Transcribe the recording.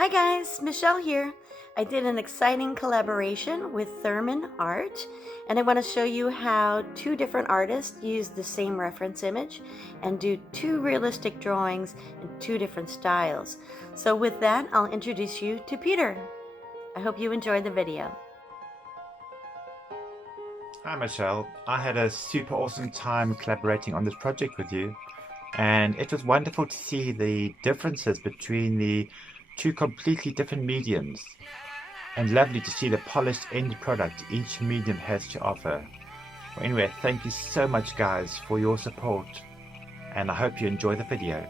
Hi guys, Michelle here. I did an exciting collaboration with Thurman Art, and I want to show you how two different artists use the same reference image and do two realistic drawings in two different styles. So with that, I'll introduce you to Peter. I hope you enjoyed the video. Hi Michelle, I had a super awesome time collaborating on this project with you, and it was wonderful to see the differences between the two completely different mediums, and lovely to see the polished end product each medium has to offer. Well, anyway, thank you so much guys for your support, and I hope you enjoy the video.